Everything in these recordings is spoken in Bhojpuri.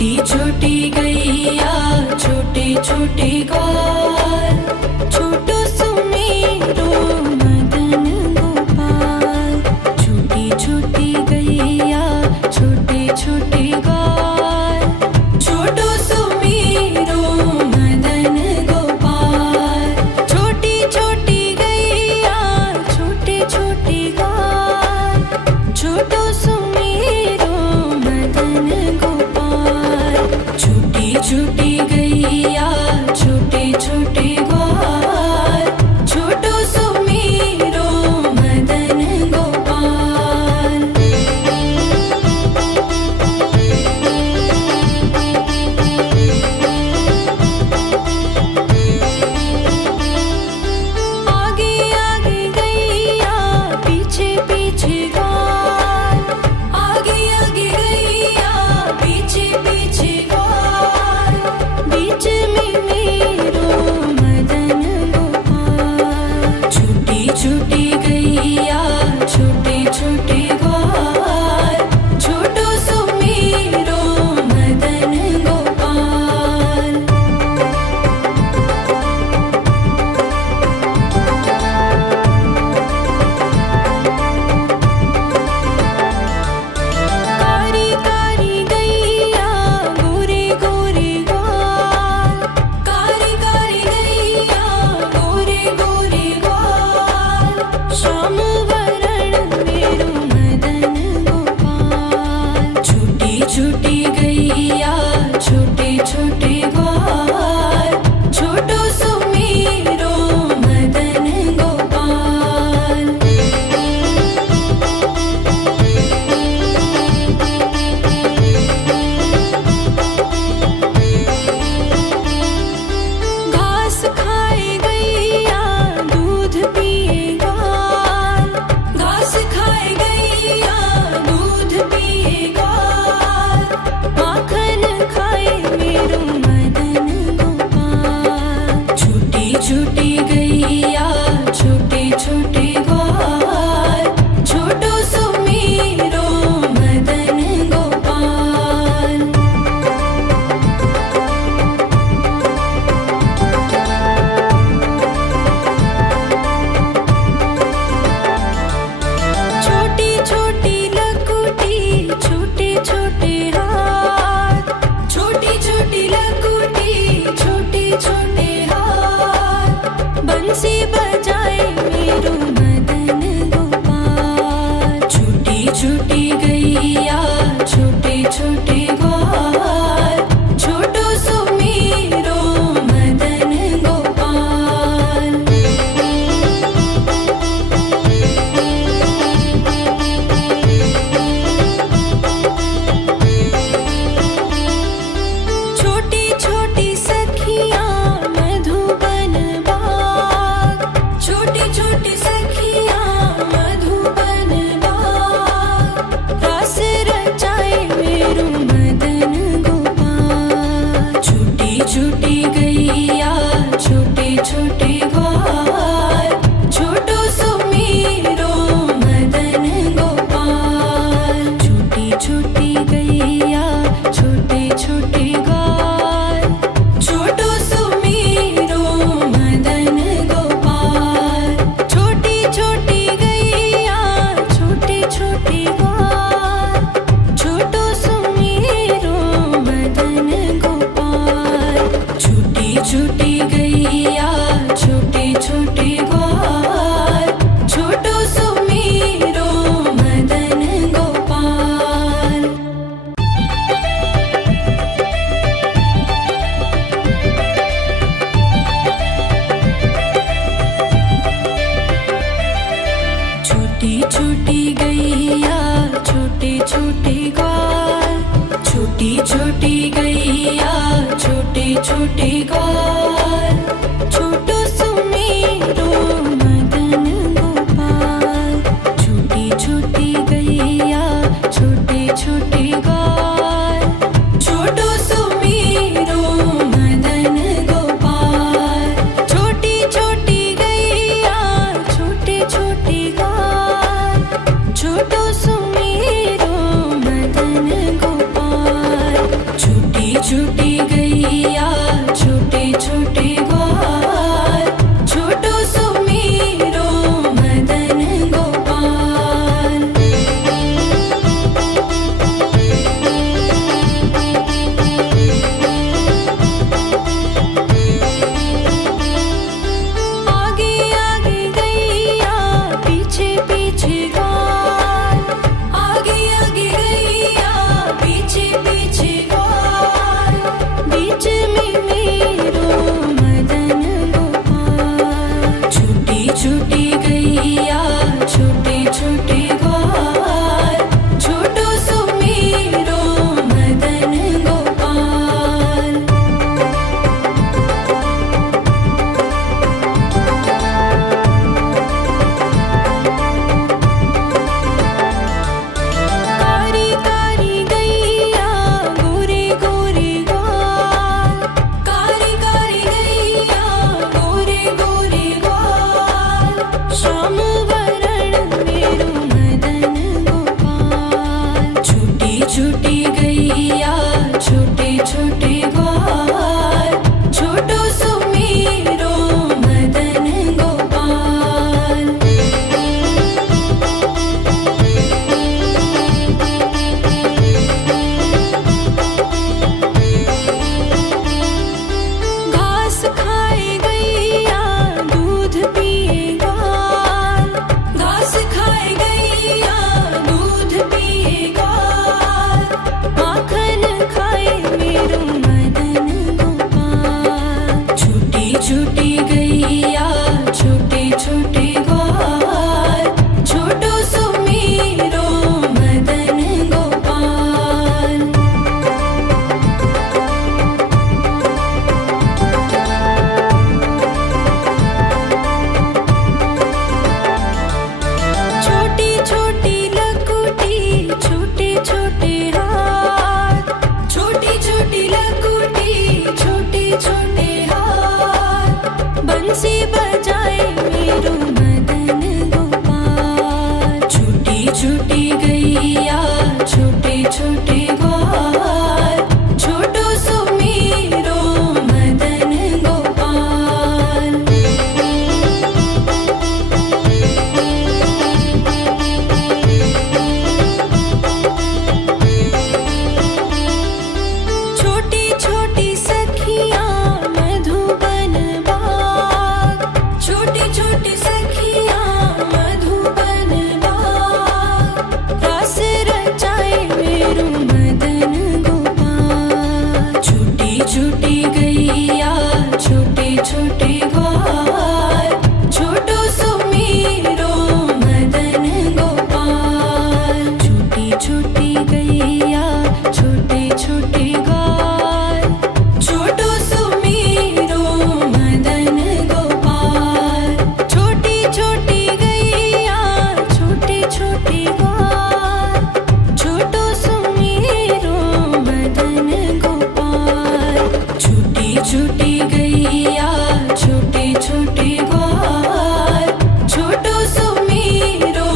छोटी छोटी गैया छोटे छोटे ग्वाल, छोटो सुमेरो मदन गोपाल। छोटी छोटी गैया छोटे छोटे ग्वाल, छोटो सुमेरो मदन गोपाल। छोटी छोटी गैया छोटे छोटे ग्वाल, छोटो सुमेरो मदन गोपाल। छोटी छोटी गैया छोटे छोटे ग्वाल, छोटो सुमेरो मदन गोपाल। आगे आगे गैया पीछे पीछे ग्वाल, आगे आगे गैया पीछे पीछे ग्वाल। बीच में मेरो मदन गोपाल। छोटी छोटी गैया छोटे छोटे ग्वाल, छोटो सुमेरो मदन गोपाल। कारी कारी गैया गोरे गोरे ग्वाल, कारी कारी गैया गोरे गोरे ग्वाल। श्याम वरण मेरो मदन गोपाल। छोटी छोटी गैया छोटे छोटे ग्वाल, छोटो सुमेरो मदन गोपाल। घास खाए गैया दूध पिए ग्वाल, घास खाए गैया दूध पिए ग्वाल। माखन खाए मेरो मदन गोपाल। छोटी छोटी गैया छोटे छोटे ग्वाल, छोटो सुमेरो मदन गोपाल। छोटी छोटी लकुटी छोटे छोटे हाथ, छोटी छोटी लकुटी छोटे छोटे हाथ। बंसी बजाए मेरो मदन गोपाल। छोटी छोटी गैया छोटे छोटे ग्वाल, छोटो सुमेरो मदन गोपाल। छोटी छोटी सखियाँ मधुबन बाग, छोटी छोटी सखियाँ मधुबन बाग। रास रचाए मेरो मदन गोपाल। छोटी छोटी गैया छोटे छोटे ग्वाल, छोटो सुमेरो मदन गोपाल। छोटी छोटी गैया छोटे छोटे ग्वाल, छोटो सुमेरो मदन गोपाल। छोटी छोटी गैया छोटे छोटे ग्वाल, छोटो सुमेरो मदन गोपाल। छोटी छोटी गैया छोटे छोटे ग्वाल, छोटो सुमेरो मदन गोपाल। छोटी छोटी गैया छोटे छोटे ग्वाल, छोटी छोटी गैया छोटे छोटे ग्वाल, छोटो सुमेरो मदन गोपाल। छोटी छोटी गैया छोटे छोटे ग्वाल, छोटो सुमेरो मदन गोपाल। छोटी छोटी गैया छोटे छोटे ग्वाल, छोटो सुमेरो मदन गोपाल। छोटी छोटे ग्वाल छोटो सुमेरो मदन गोपाल छोटी छोटी गैया छोटे छोटे ग्वाल छोटो सुमेरो मदन गोपाल छोटी छोटी गैया छोटे छोटे ग्वाल छोटो सुमेरो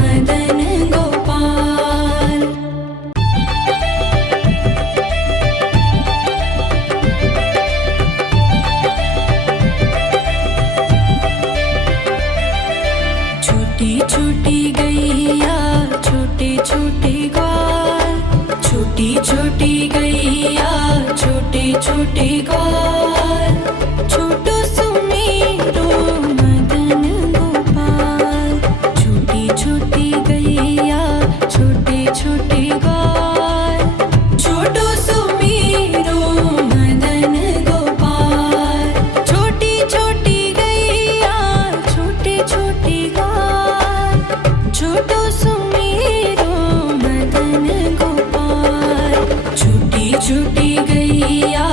मदन गोपाल छोटी छोटी गैया छोटे छोटे ग्वाल छोटी छोटी गैया छोटे छोटे ग्वाल छोटो सुमेरो मदन गोपाल छोटी छोटी गैया छोटे छोटे ग्वाल छोटो सुमेरो मदन गोपाल छोटी छोटी गैया छोटे छोटे ग्वाल छोटो सुमेरो मदन गोपाल छोटी छोटी गैया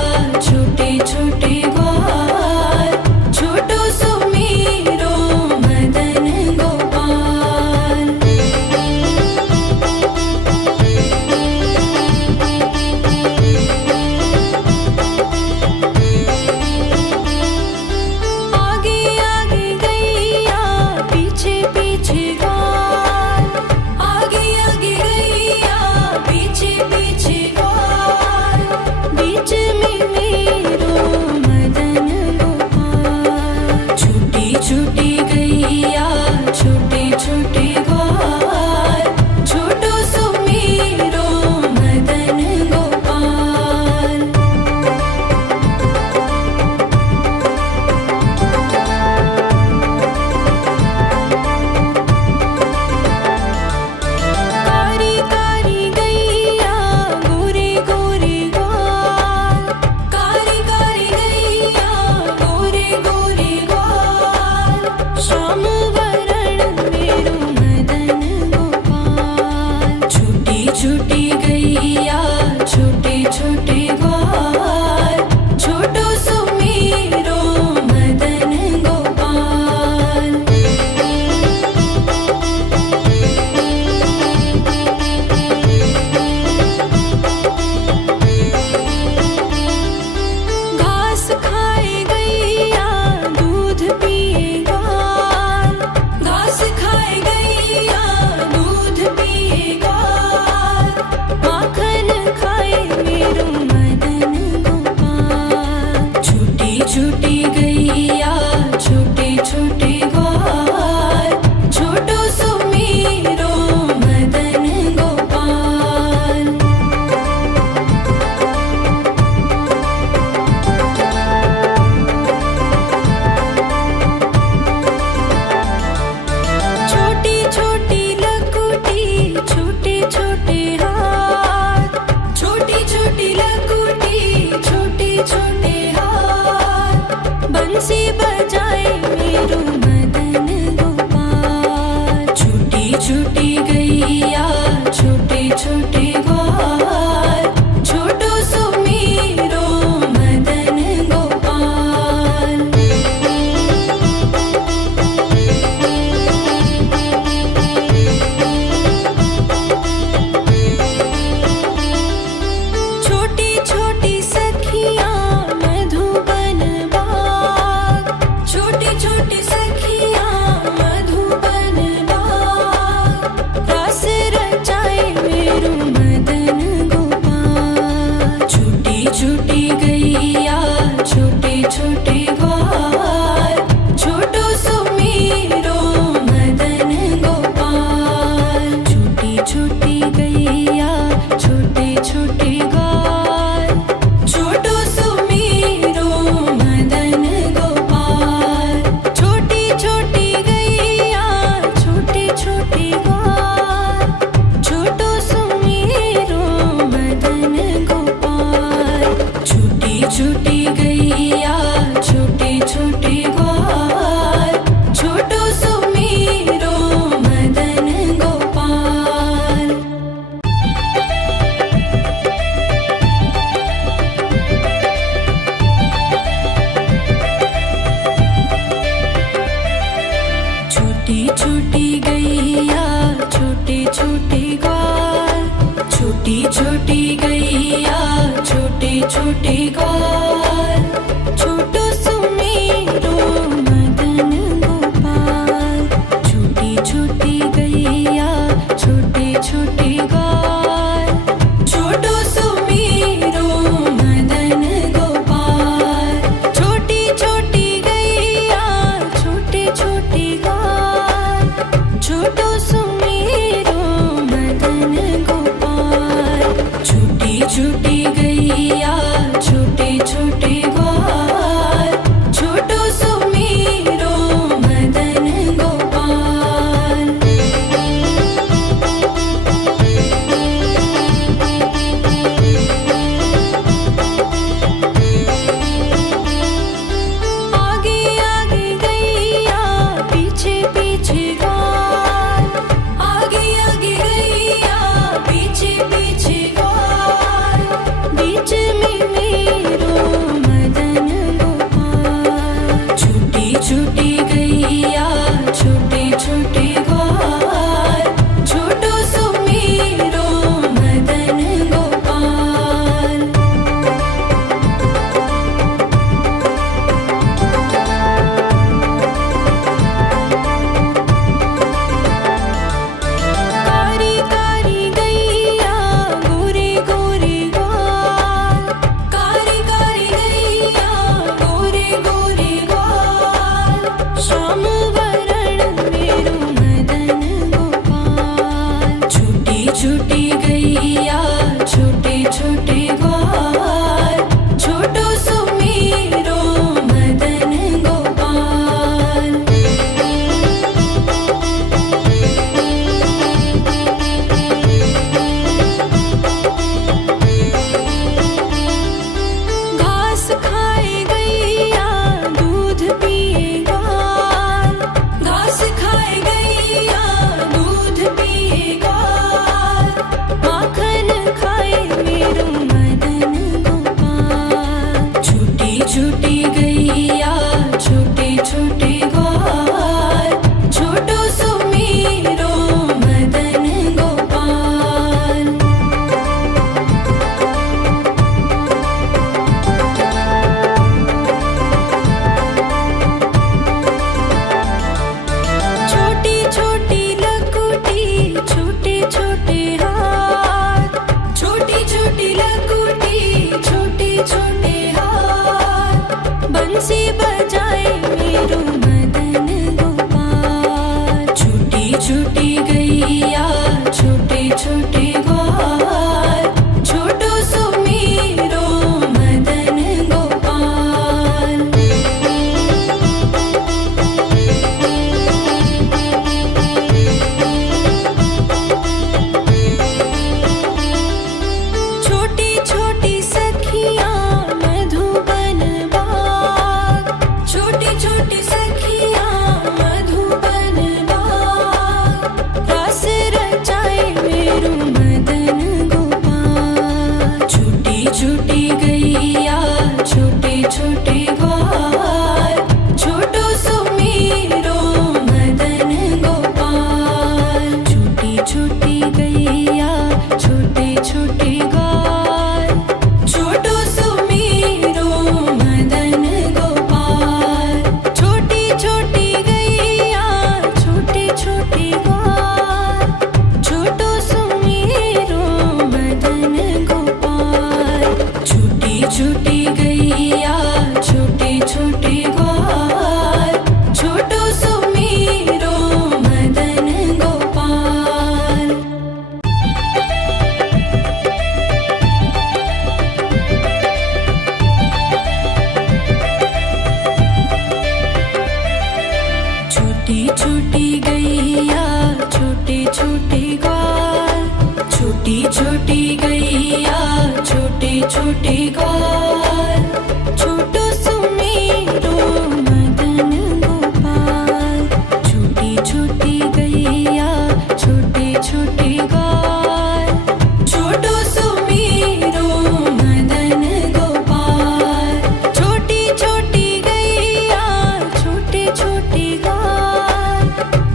छोटे छोटे ग्वाल छोटो सुमेरो मदन गोपाल आगे आगे गैया पीछे पीछे ग्वाल आगे आगे गैया पीछे पीछे ग्वाल छोटे ग्वाल, छोटो सुमेरो मदन गोपाल। छोटी छोटी गैया छोटे छोटे ग्वाल, छोटो सुमेरो मदन गोपाल। छोटी छोटी गैया छोटे छोटे ग्वाल, छोटो सुमेरो मदन गोपाल। छोटी छोटी गैया छोटे छोटे ग्वाल, छोटो सुमेरो मदन गोपाल। आगे आगे गैया पीछे पीछे ग्वाल, आगे आगे गैया पीछे पीछे ग्वाल। बीच में मेरो मदन गोपाल। छोटी छोटी गैया छोटे छोटे ग्वाल, छोटो सुमेरो मदन गोपाल। कारी कारी गैया गोरे गोरे ग्वाल, कारी कारी गैया गोरे गोरे ग्वाल। श्याम वरण मेरो मदन गोपाल। छोटी छोटी गैया छोटे छोटे ग्वाल, छोटो सुमेरो मदन गोपाल। घास खाए गैया दूध पिए ग्वाल, घास खाए गैया दूध पिए ग्वाल। माखन खाए मेरो मदन गोपाल। छोटी छोटी गैया छोटे छोटे ग्वाल, छोटो सुमेरो मदन गोपाल। छोटी छोटी लकुटी छोटे छोटे हाथ, छोटी छोटी लकुटी छोटे छोटे हाथ। बंसी बजाए मेरो मदन गोपाल। छोटी छोटी गैया छोटे छोटे ग्वाल, छोटो सुमेरो मदन गोपाल। छोटी छोटी सखियाँ मधुबन बाग, छोटी छोटी सखियाँ मधुबन बाग। रास रचाए मेरो मदन गोपाल। छोटी छोटी गैया छोटे छोटे ग्वाल, छोटो सुमेरो मदन गोपाल। छोटी छोटी गैया छोटे छोटे ग्वाल, छोटो सुमेरो मदन गोपाल। छोटी छोटी गैया छोटे छोटे ग्वाल, छोटो सुमेरो मदन गोपाल। छोटी छोटी गैया छोटे छोटे ग्वाल, छोटो सुमेरो मदन गोपाल। छोटी छोटी गैया छोटे छोटे ग्वाल, छोटी छोटी गैया छोटे छोटे ग्वाल, छोटो सुमेरो मदन गोपाल। छोटी छोटी गैया छोटे छोटे ग्वाल, छोटो सुमेरो मदन गोपाल। छोटी छोटी गैया छोटे छोटे ग्वाल,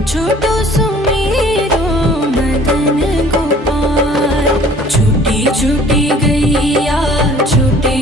छोटो सुमेरो मदन गोपाल। छोटी छोटी गैया छोटे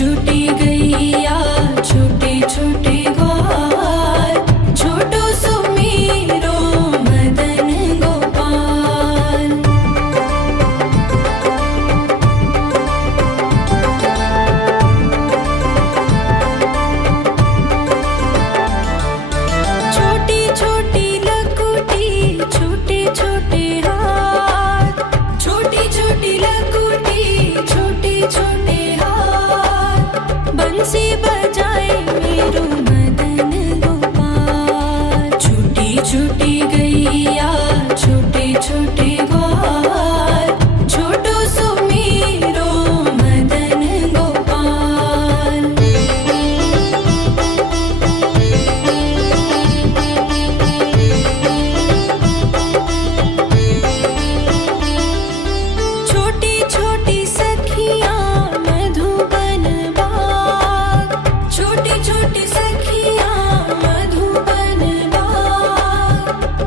छोटी गैया छोटे छोटे ग्वाल, छोटो सुमेरो मदन गोपाल। छोटी छोटी लकुटी छोटे छोटे हाथ, छोटी छोटी लकुटी छोटे छोटे हाथ, बंसी बजाए मेरो मदन गोपाल। छोटी छोटी गैया छोटे छोटे ग्वाल, छोटो सुमेरो मदन गोपाल। छोटी छोटी सखियाँ मधुबन बाग, छोटी छोटी सखियाँ मधुबन बाग,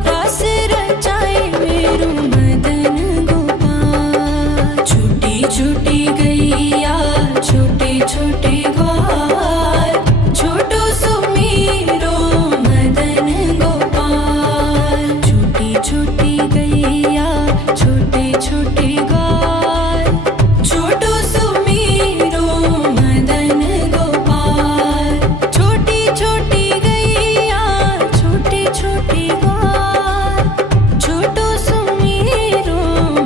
रास रचाए मेरो मदन गोपाल। छोटी छोटी गैया छोटे छोटे ग्वाल, छोटो सुमेरो मदन गोपाल। छोटी छोटी गैया छोटे छोटे ग्वाल, छोटो सुमेरो मदन गोपाल। छोटी छोटी गैया छोटे छोटे ग्वाल, छोटो सुमेरो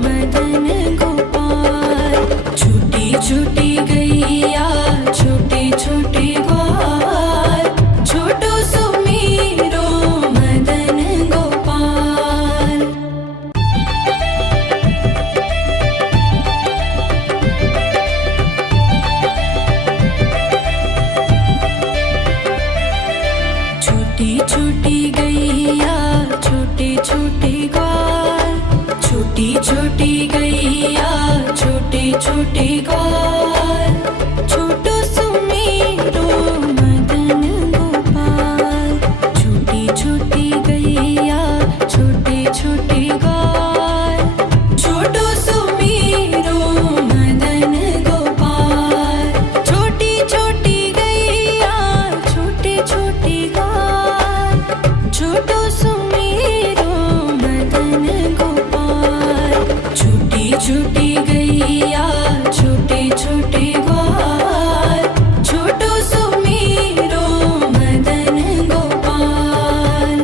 मदन गोपाल। छोटी छोटी गैया छोटे छोटे ग्वाल, छोटो सुमेरो मदन गोपाल। छोटी छोटी गैया छोटे छोटे ग्वाल, छोटी छोटी गैया छोटे छोटे ग्वाल, छोटो सुमेरो मदन गोपाल। छोटी छोटी गैया छोटे छोटे ग्वाल, छोटो सुमेरो मदन गोपाल। छोटी छोटी गैया छोटे छोटे ग्वाल, छोटो सुमेरो मदन गोपाल। छोटी छोटी गैया छोटे छोटे ग्वाल, छोटो सुमेरो मदन गोपाल।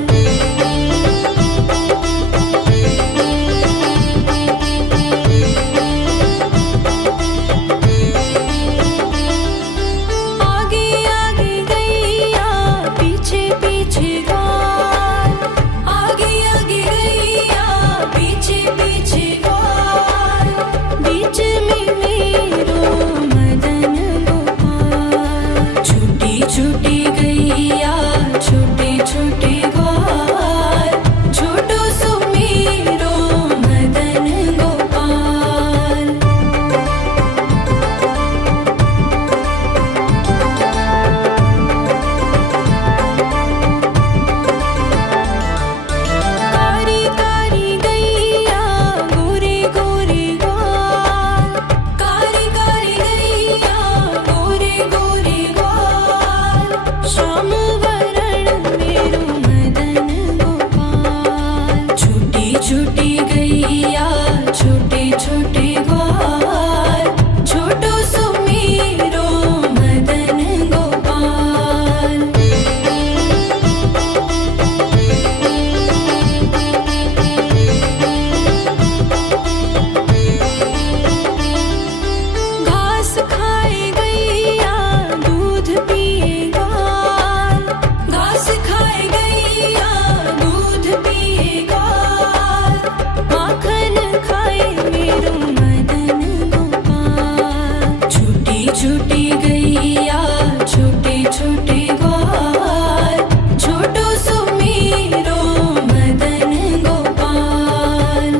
आगे आगे गैया पीछे पीछे ग्वाल, आगे आगे गैया पीछे पीछे ग्वाल, बीच में मेरो मदन गोपाल। छोटी छोटी गैया छोटे छोटे ग्वाल, छोटो सुमेरो मदन गोपाल। कारी कारी गैया गोरे गोरे ग्वाल, कारी कारी गैया गोरे गोरे ग्वाल, श्याम वरण मेरो मदन गोपाल। छोटी छोटी गैया छोटे छोटे ग्वाल, छोटो सुमेरो मदन गोपाल। घास खाए गैया दूध पिए ग्वाल, घास खाए गैया दूध पिए ग्वाल, माखन खाए मेरो मदन गोपाल। छोटी छोटी गैया छोटे छोटे ग्वाल, छोटो सुमेरो मदन गोपाल।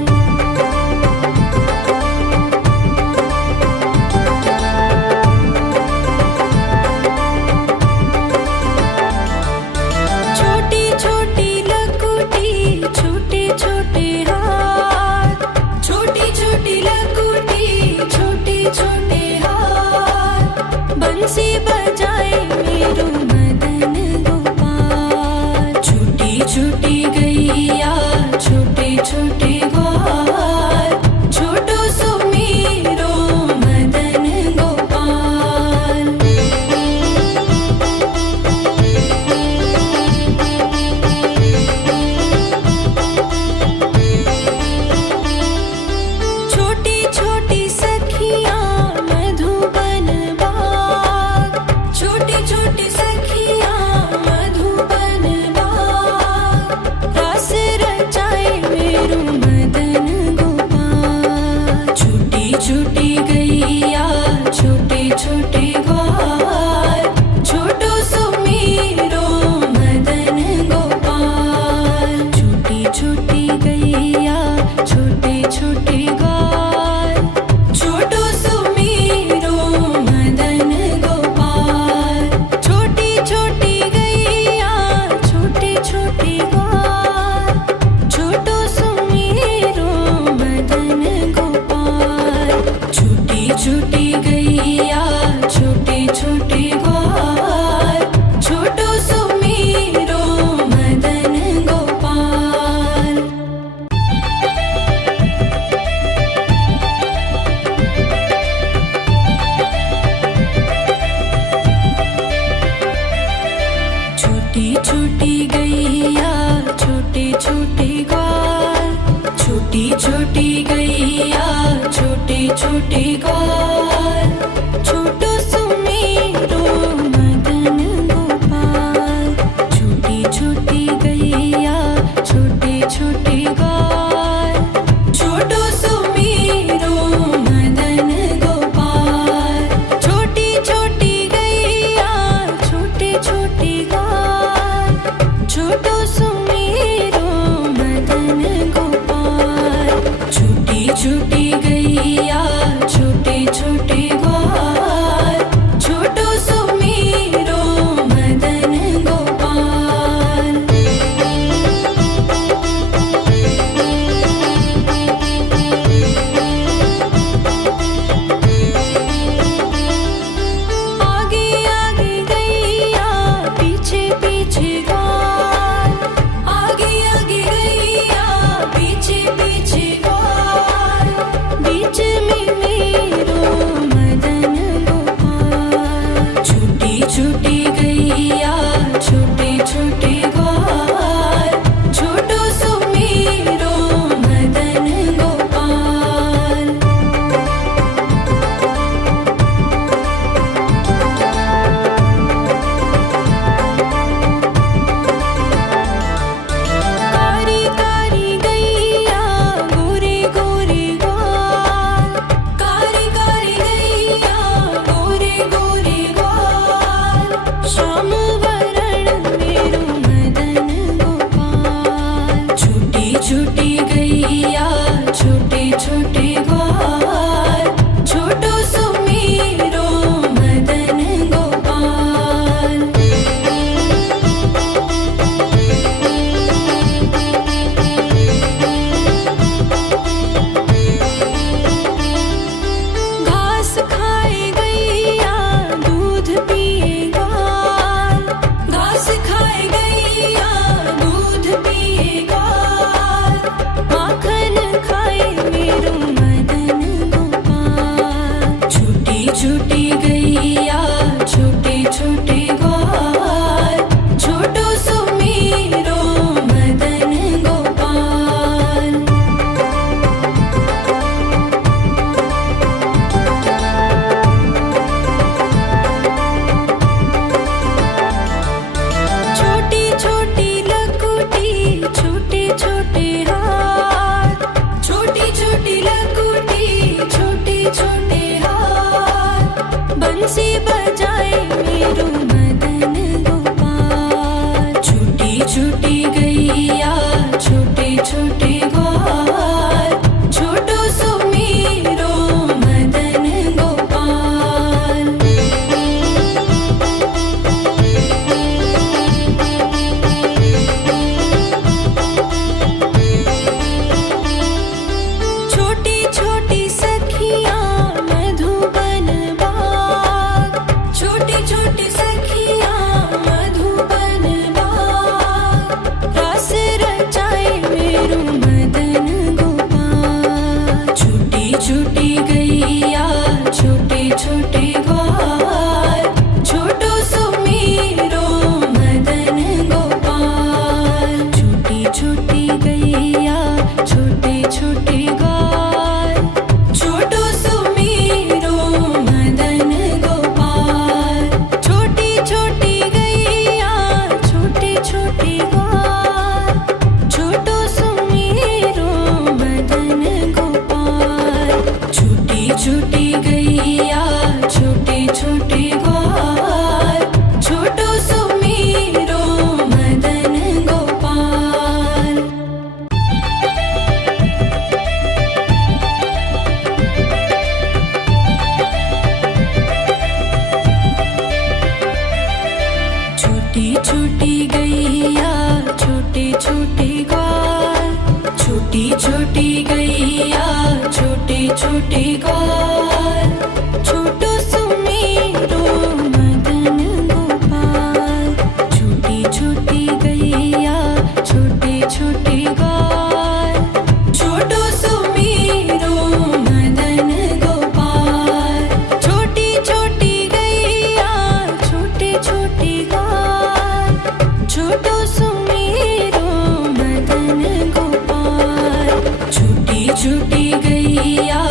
छोटी छोटी लकुटी छोटे छोटे हाथ, छोटी छोटी लकुटी छोटे छोटे हाथ, छोटे ग्वाल, छोटो सुमेरो मदन गोपाल। छोटी छोटी गैया छोटे छोटे ग्वाल, छोटो सुमेरो मदन गोपाल। छोटी छोटी गैया छोटे छोटे ग्वाल, छोटो सुमेरो मदन गोपाल। छोटी छोटी गैया छोटे छोटे ग्वाल, छोटो सुमेरो मदन गोपाल। आगे आगे गैया पीछे पीछे ग्वाल, आगे आगे गैया पीछे पीछे ग्वाल। बीच में मेरो मदन गोपाल। छोटी छोटी गैया छोटे छोटे ग्वाल, छोटो सुमेरो मदन गोपाल। कारी कारी गैया गोरे गोरे ग्वाल, कारी कारी गैया गोरे गोरे ग्वाल। श्याम वरण मेरो मदन गोपाल। छोटी छोटी गैया छोटे छोटे ग्वाल, छोटो सुमेरो मदन गोपाल। घास खाए गैया दूध पिए ग्वाल, घास खाए गैया दूध पिए ग्वाल। माखन खाए मेरो मदन गोपाल। छोटी छोटी गैया छोटे छोटे ग्वाल, छोटो सुमेरो मदन गोपाल। छोटी छोटी लकुटी छोटे छोटे हाथ, छोटी छोटी लकुटी छोटे छोटे हाथ। बंसी बजाए मेरो मदन गोपाल। छोटी छोटी गैया छोटे छोटे ग्वाल, छोटो सुमेरो मदन गोपाल। छोटी छोटी सखियाँ मधुबन बाग, छोटी छोटी सखियाँ मधुबन बाग। रास रचाए मेरो मदन गोपाल। छोटी छोटी गैया छोटे छोटे ग्वाल, छोटो सुमेरो मदन गोपाल। छोटी छोटी गैया छोटे छोटे ग्वाल, छोटो सुमेरो मदन गोपाल। छोटी छोटी गैया छोटे छोटे ग्वाल, छोटो सुमेरो मदन गोपाल। छोटी छोटी गैया छोटे छोटे ग्वाल, छोटो सुमेरो मदन गोपाल। छोटी छोटी गैया छोटे छोटे ग्वाल, छोटी छोटी गैया छोटे छोटे ग्वाल, छोटो सुमेरो मदन गोपाल। छोटी छोटी गैया छोटे छोटे ग्वाल, छोटो सुमेरो मदन गोपाल। छोटी छोटी गैया छोटे छोटे ग्वाल, छोटो सुमेरो मदन गोपाल। छोटी छोटी गैया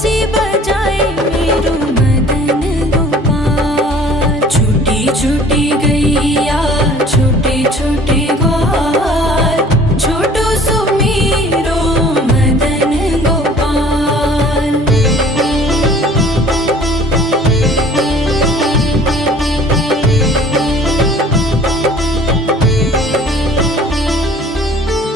बंसी बजाए मेरो मदन गोपाल। छोटी छोटी गैया छोटे छोटे ग्वाल, छोटो सो मेरो मदन गोपाल।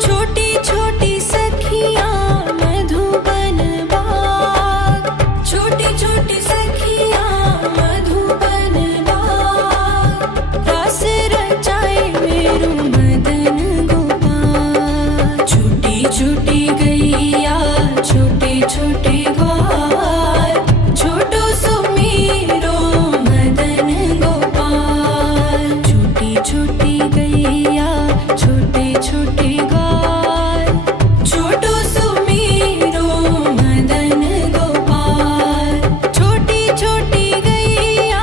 छोटी छोटी सखियाँ मधुबन बाग, छोटी छोटी सखियाँ मधुबन बाग, रास रचाए मेरो मदन गोपाल। छोटी छोटी गैया छोटे छोटे ग्वाल, छोटो सो मेरो मदन गोपाल। छोटी छोटी गैया छोटे छोटे ग्वाल, छोटो सो मेरो मदन गोपाल। छोटी छोटी गैया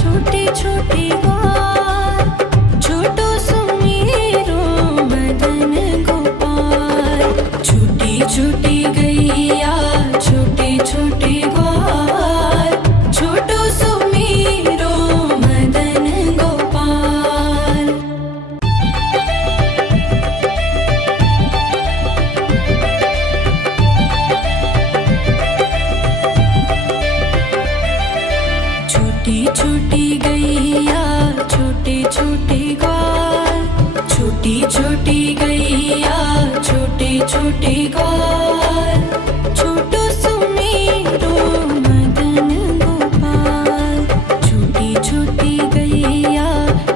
छोटे छोटे ग्वाल, छोटो सो मेरो मदन गोपाल। छोटी छोटी गैया छोटे छोटे ग्वाल, छोटो सो मेरो मदन गोपाल। छोटी छोटी गैया छोटे छोटे ग्वाल, छोटी छोटी गैया छोटे छोटे ग्वाल, छोटो सो मेरो मदन गोपाल। छोटी छोटी गैया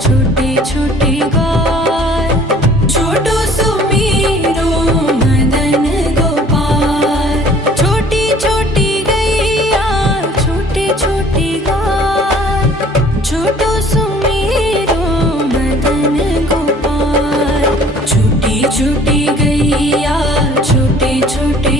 छोटे छोटे ग्वाल, छोटो सो मेरो मदन गोपाल। छोटी छोटी गैया छोटे छोटे ग्वाल, छोटो सो मेरो मदन गोपाल। छोटी छोटी गैया छोटे छोटे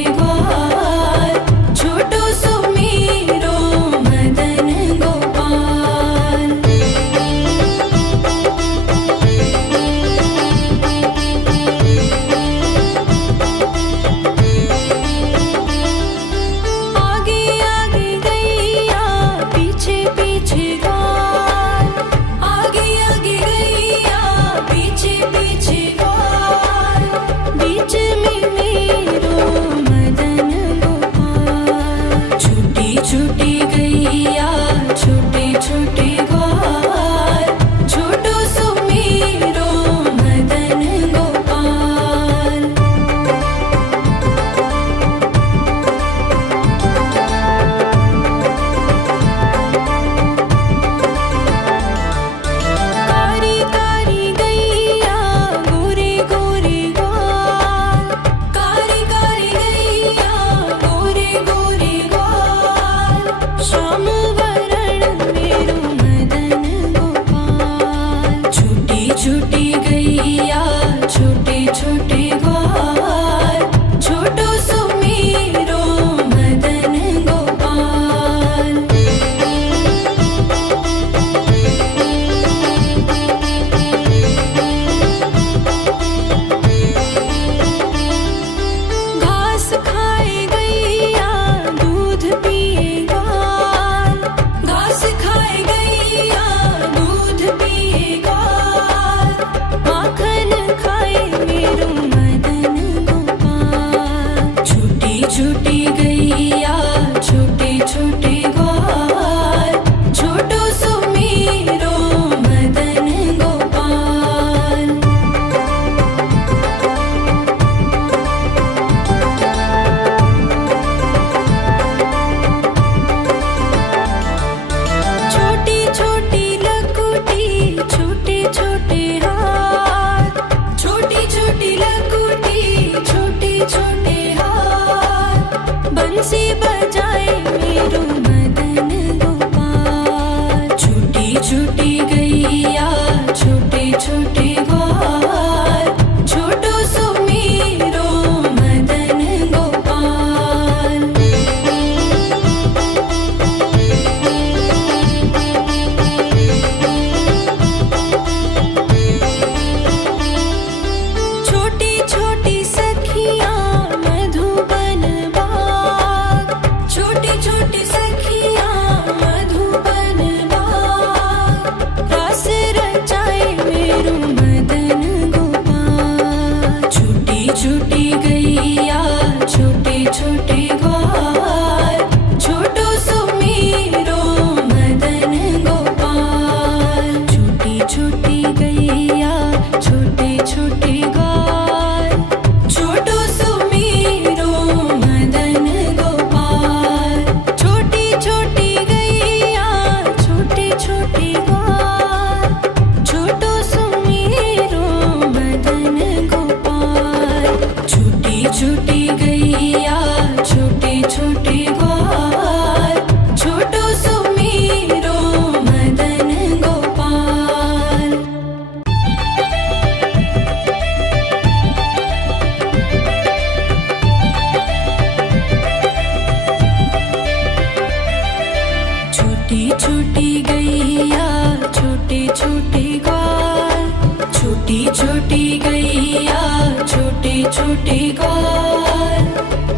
छोटे ग्वाल।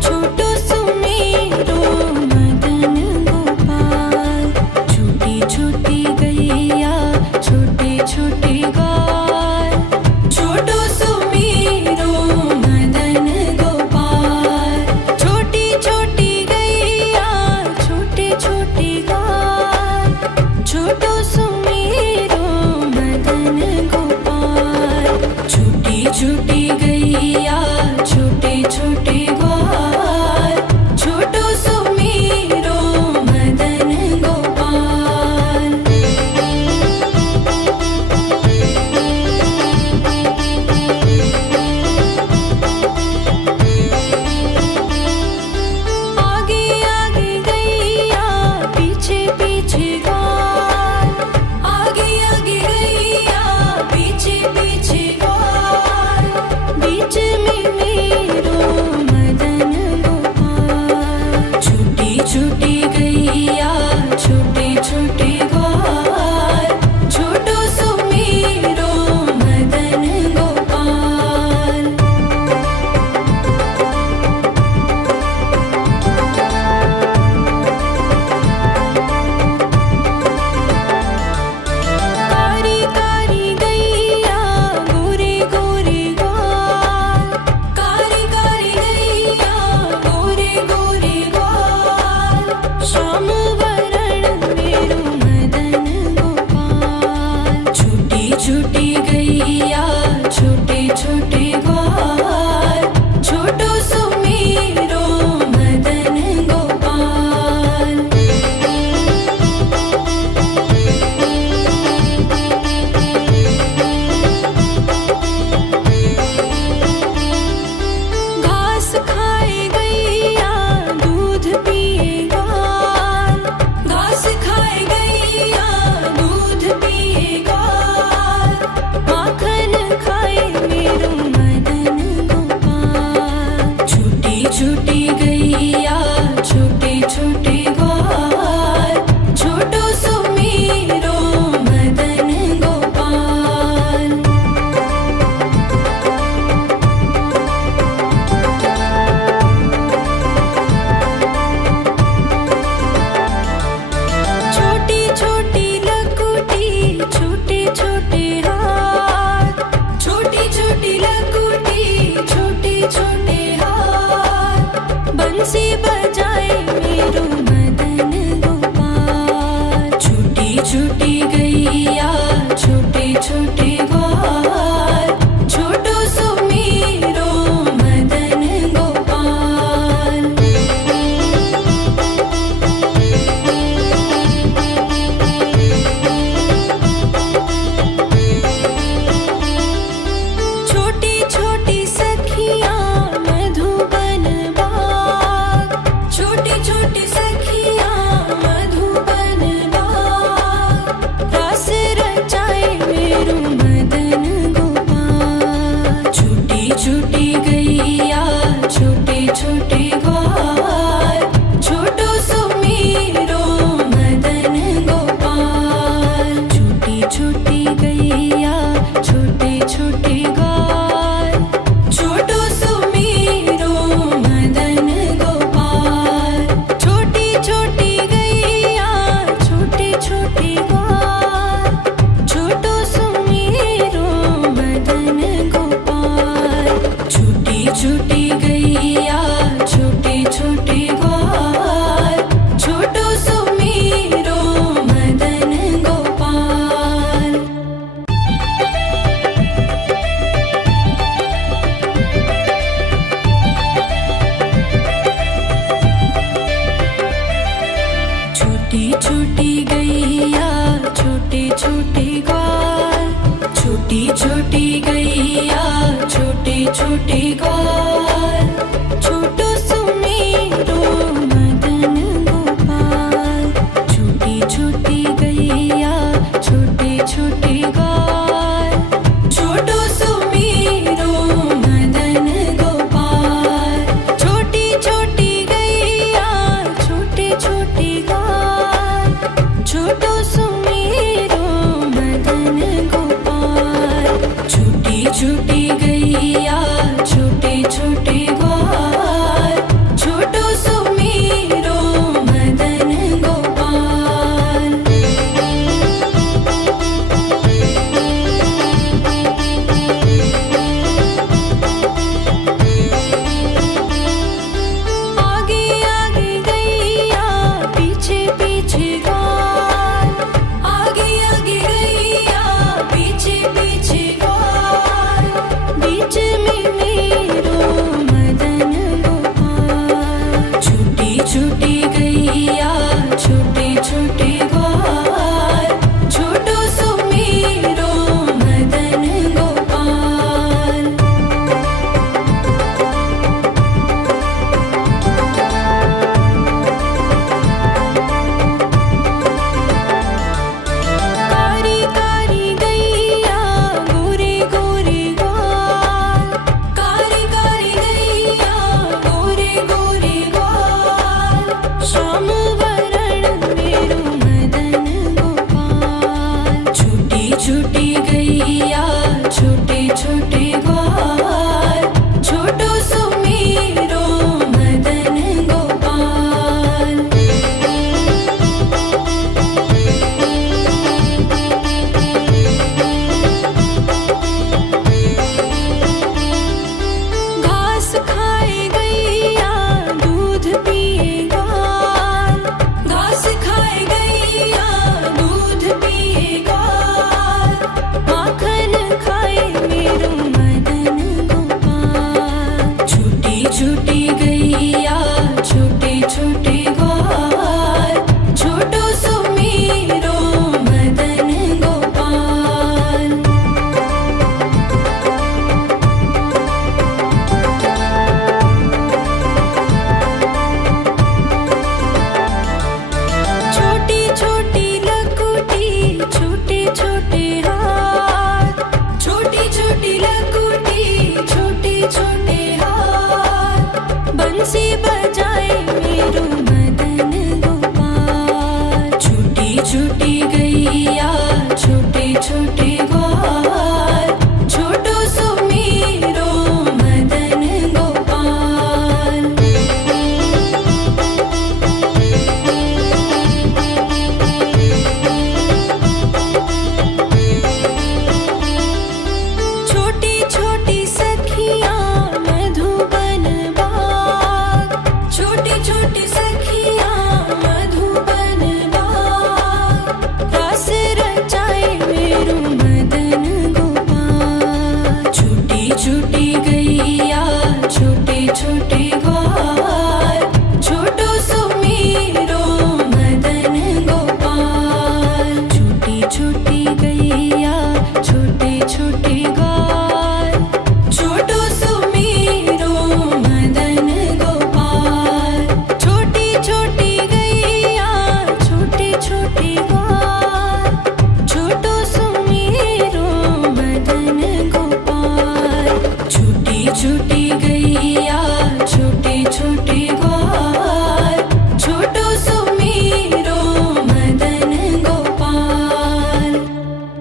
छोटो सुमेरो मदन गोपाल। छोटी छोटी गैया छोटे छोटे ग्वाल। छोटो सुमेरो मदन गोपाल। छोटी छोटी गैया छोटे छोटे ग्वाल। छोटो सुमेरो मदन गोपाल। छोटी छोटी गैया छोटे छोटे ग्वाल। छोटो सुमेरो मदन गोपाल। आगे आगे गैया पीछे पीछे ग्वाल। आगे आगे गैया पीछे पीछे ग्वाल। बीच में मेरो मदन गोपाल। छोटी छोटी गैया छोटे छोटे ग्वाल। छोटो सुमेरो मदन गोपाल। कारी कारी गैया गोरे गोरे ग्वाल। कारी कारी गैया गोरे गोरे ग्वाल। श्याम वरण मेरो मदन गोपाल। छोटी छोटी गैया छोटे छोटे ग्वाल। छोटो सुमेरो मदन गोपाल। घास खाए गैया दूध पिए ग्वाल। घास खाए गैया दूध पिए ग्वाल। माखन खाए मेरो मदन गोपाल। छोटी छोटी गैया छोटे छोटे ग्वाल। छोटो सुमेरो मदन गोपाल। छोटी छोटी लकुटी छोटे छोटे हाथ। छोटी छोटी लकुटी छोटे छोटे हाथ। बंसी बजाए मेरो मदन गोपाल। छोटी छोटी गैया छोटे छोटे ग्वाल। छोटो सुमेरो मदन गोपाल। छोटी छोटी सखियाँ मधुबन बाग। छोटी छोटी सखियाँ मधुबन बाग। रास रचाए मेरो मदन गोपाल। छोटी छोटी गैया छोटे छोटे ग्वाल। छोटो सुमेरो मदन गोपाल। छोटी छोटी गैया छोटे छोटे ग्वाल। छोटो सुमेरो मदन गोपाल। छोटी छोटी गैया छोटे छोटे ग्वाल। छोटो सुमेरो मदन गोपाल। छोटी छोटी गैया छोटे छोटे ग्वाल। छोटो सुमेरो मदन गोपाल। छोटी छोटी गैया छोटे छोटे ग्वाल। छोटी छोटी गैया छोटे छोटे ग्वाल।